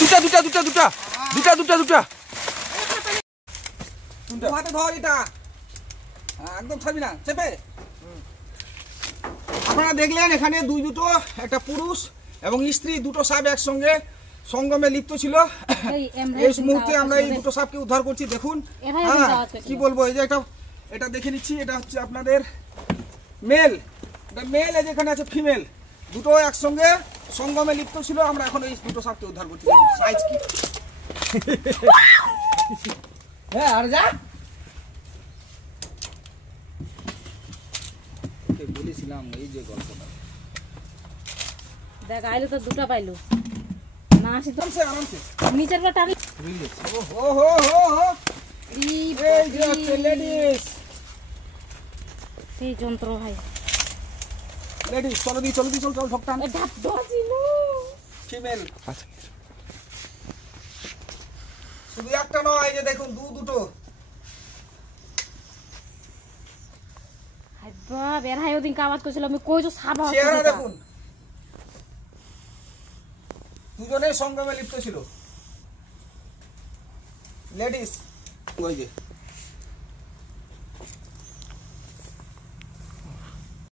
দুটা দুটা দুটা দুটা দুটা দুটা দুটা হাতে ধর এটা একদম ছাড়বি না চেপে। আপনারা দেখলেন এখানে দুটো একটা পুরুষ এবং স্ত্রী দুটো সাপ একসঙ্গে সঙ্গমে লিপ্ত ছিল। এই মুহূর্তে আমরা এই দুটো সাপকে উদ্ধার করছি। দেখুন কি বলবো, এই যে এটা দেখে নিচ্ছি, এটা হচ্ছে আপনাদের মেল, এটা মেল, এই যেখানে আছে ফিমেল, দুটো একসঙ্গে সঙ্গমে লিপ্ত ছিল। আমরা এখন এই দুটো সাপকে উদ্ধার করছি। সাইজ কি হ্যাঁ আর যা বলেছিলাম এই যে গল্পটা দেখ আইলো তো দুটো পাইলো না আসি তো আরামসে নিচের বার টানি। ও হো হো হো এই যে হচ্ছে লেডিস, এই যন্ত্র ভাই লেডিস চলো দি চল ঢকটান ধাপ ধরছিল ফিমেল। আচ্ছা শুধু একটা নয়, এই যে দেখুন দুটো বাবা বের হাই ওদিন কাবাত কইছিল আমি কই তো সাবা চেহারা দেখুন, দুজনে সঙ্গমে লিপ্ত ছিল লেডিস। ওই যে